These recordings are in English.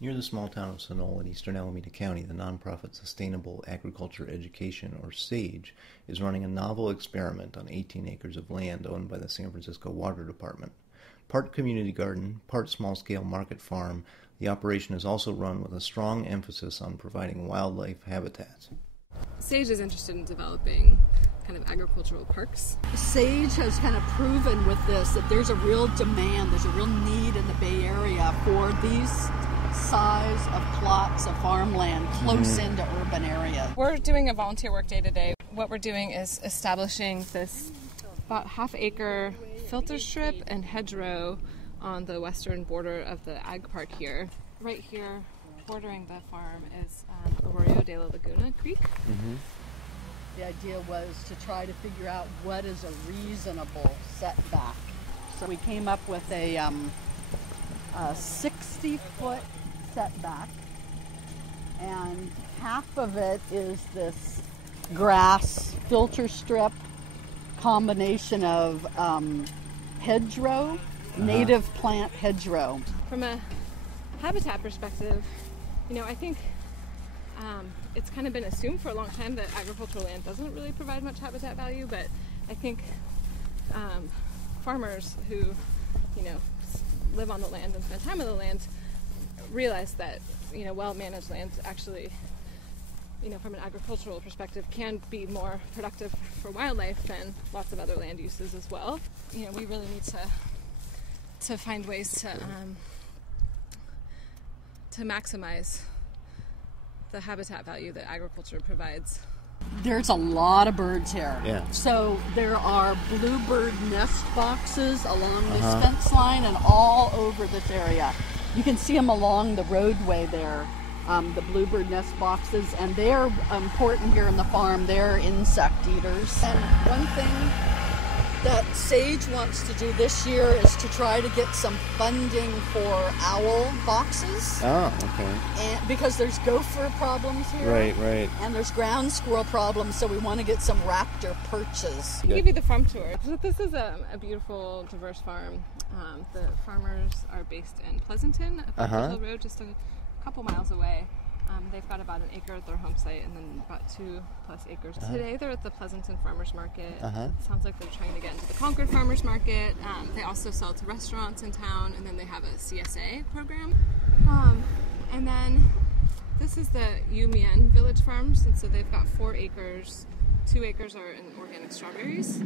Near the small town of Sunol in eastern Alameda County, the nonprofit Sustainable Agriculture Education, or SAGE, is running a novel experiment on 18 acres of land owned by the San Francisco Water Department. Part community garden, part small-scale market farm, the operation is also run with a strong emphasis on providing wildlife habitat. SAGE is interested in developing kind of agricultural parks. SAGE has kind of proven with this that there's a real demand, there's a real need in the Bay Area for these size of plots of farmland close into urban areas. We're doing a volunteer work day to day. What we're doing is establishing this about half-acre filter strip and hedgerow on the western border of the ag park here. Right here, bordering the farm, is Arroyo de la Laguna Creek. The idea was to try to figure out what is a reasonable setback. So we came up with a 60-foot setback, and half of it is this grass filter strip combination of hedgerow, native plant hedgerow. From a habitat perspective, I think it's kind of been assumed for a long time that agricultural land doesn't really provide much habitat value, but I think farmers who, live on the land and spend time on the land realize that, well-managed land actually, from an agricultural perspective, can be more productive for wildlife than lots of other land uses as well. We really need to find ways to maximize the habitat value that agriculture provides. There's a lot of birds here. Yeah. So there are bluebird nest boxes along this fence line and all over this area. You can see them along the roadway there, the bluebird nest boxes, and they're important here in the farm. They're insect eaters. And one thing that SAGE wants to do this year is to try to get some funding for owl boxes. Oh, okay. And because there's gopher problems here. Right. And there's ground squirrel problems, so we want to get some raptor perches. I'll give you the farm tour. This is a beautiful, diverse farm. The farmers are based in Pleasanton, up on Hill Road, just a couple miles away. They've got about an acre at their home site and then about 2+ acres. Today they're at the Pleasanton Farmers Market. It sounds like they're trying to get into the Concord Farmers Market. They also sell to restaurants in town, and then they have a CSA program. And then this is the Yumien Village Farms, and so they've got 4 acres. 2 acres are in organic strawberries,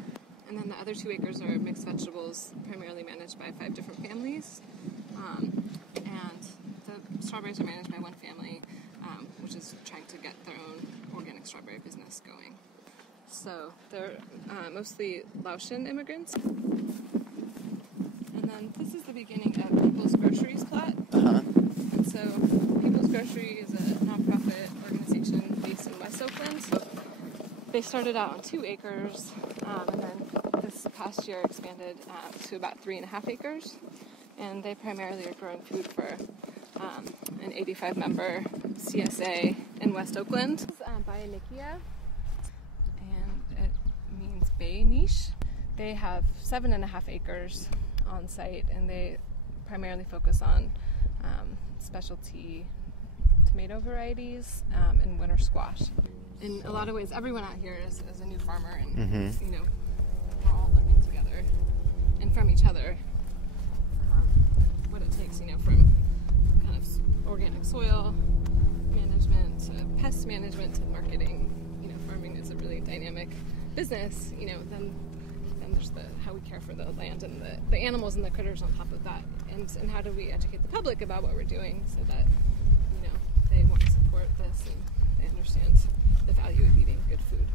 and then the other 2 acres are mixed vegetables, primarily managed by 5 different families. And the strawberries are managed by one family, which is trying to get their own organic strawberry business going. So they're mostly Laotian immigrants. And then this is the beginning of People's Groceries plot. And so People's Grocery is a nonprofit organization based in West Oakland. They started out on 2 acres, and then this past year expanded to about 3.5 acres. And they primarily are growing food for an 85-member CSA in West Oakland. This is Bayanikia, and it means bay niche. They have 7.5 acres on site, and they primarily focus on specialty tomato varieties and winter squash. In a lot of ways, everyone out here is a new farmer, and we're all learning together and from each other what it takes, from kind of organic soil management to pest management to marketing. Farming is a really dynamic business. Then there's how we care for the land and the animals and the critters on top of that, and how do we educate the public about what we're doing so that they want to support this and they understand the value of eating good food.